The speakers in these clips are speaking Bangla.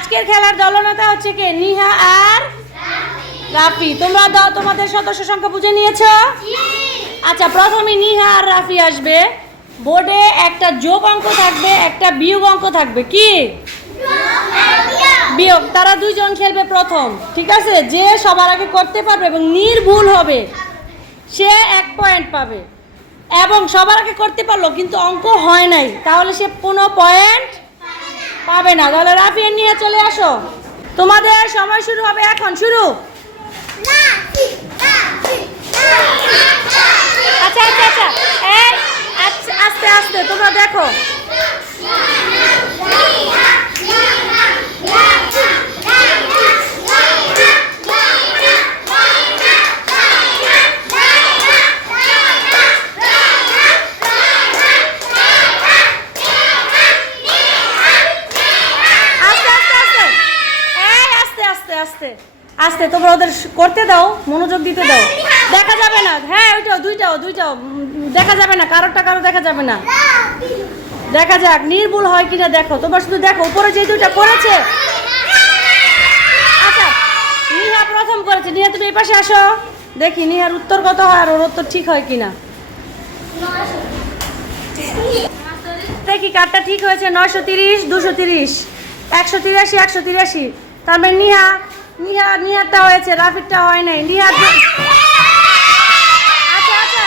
আজকের খেলার দলনেতা হচ্ছে কে? নিহা আর রাফি। তোমরা তোমাদের সদস্য সংখ্যা বুঝে নিয়েছো? আচ্ছা, প্রথমে নিহা আর রাফি আসবে। বোর্ডে একটা যোগ অঙ্ক থাকবে, একটা বিয়োগ অঙ্ক থাকবে। কি বিয়োগ? তারা দুইজন খেলবে প্রথম, ঠিক আছে? যে সবার আগে করতে পারবে এবং নির্ভুল হবে সে 1 পয়েন্ট পাবে, এবং সবার আগে করতে পারলো কিন্তু অঙ্ক হয় নাই তাহলে সে কোনো পয়েন্ট পাবে না। তাহলে রাফি আর নিহা চলে আসো, তোমাদের সময় শুরু হবে এখন। শুরু। আচ্ছা আচ্ছা আচ্ছা, এই আস্তে আস্তে তোমরা দেখো। আস্তে আস্তে তোমরা ওদের করতে দাও, মনোযোগ দিতে দাও। দেখা যাবে না, হ্যাঁ ওইটাও দুইটাও দেখা যাবে না, কারোরটা কারো দেখা যাবে না। দেখা যাক নির্ভুল হয় কিনা দেখো, তোমরা শুধু দেখো উপরে যে দুইটা করেছে। আচ্ছা, নিহা প্রথম করেছে। নিহা তুমি এই পাশে আসো, দেখি নিহার উত্তর কত হয় আর ওর উত্তর ঠিক হয় কিনা। দেখি কারটা ঠিক হয়েছে। 930, 230, 183, 183। তার মানে নিহারটা হয়েছে, রাফিরটা হয় নাই। আচ্ছা আচ্ছা,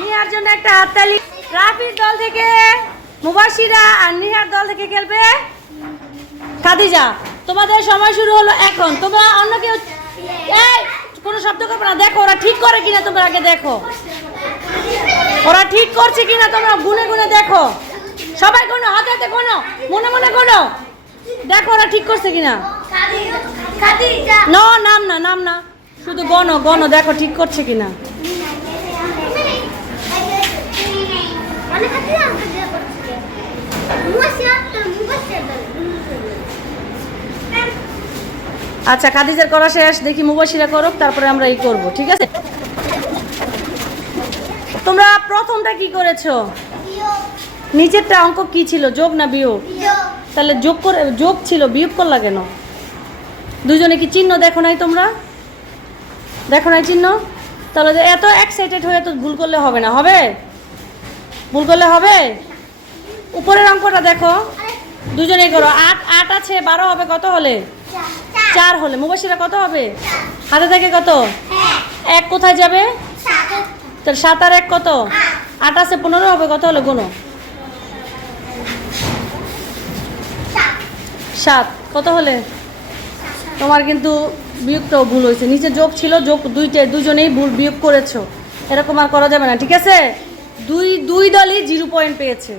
নিহার জন্য একটা হাততালি। রাফির দল থেকে মুবাশিরা আর নিহার দল থেকে খেলবে খাদিজা। তোমাদের সময় শুরু হলো এখন। তোমরা অন্য কেউ কোনো শব্দ করবে না। দেখো ওরা ঠিক করে কিনা, তোমরা আগে দেখো ওরা ঠিক করছে কিনা। তোমরা গুনে গুনে দেখো, সবাই কোনো হাতে হাতে কোনো, মনে মনে কোনো, দেখো ওরা ঠিক করছে কিনা। নাম না, শুধু গণ দেখো ঠিক করছে কিনা। আচ্ছা, খাদিজার করা শেষ, দেখি মুবাশিরা করুক, তারপরে আমরা এই করব, ঠিক আছে? তোমরা প্রথমটা কি করেছো? নিচেরটা অঙ্ক কি ছিল, যোগ না বিয়োগ? তাহলে যোগ ছিল, বিয়োগ করলা কেন? দুজনে কি চিহ্ন দেখো নাই? তোমরা দেখো নাই চিহ্ন? তাহলে এত এক্সাইটেড হয়ে তো ভুল করলে হবে না। হবে? ভুল করলে হবে? উপরের অঙ্কটা দেখো, দুজনেই করো। 8 আছে, 12 হবে কত হলে? 4 হলে। মুবাশিরা কত হবে? হাতে থেকে কত? 1 কোথায় যাবে? তাহলে 7 আর 1 কত? 8 আছে, 15 হবে কত হলে? গুনো। 7 কত হলে? তোমার কিন্তু বিয়োগটাও ভুল হয়েছে। নিচে যোগ ছিল, যোগ দুজনেই ভুল বিয়োগ করেছো। এরকম আর করা যাবে না, ঠিক আছে? দুই দলই 0 পয়েন্ট পেয়েছে।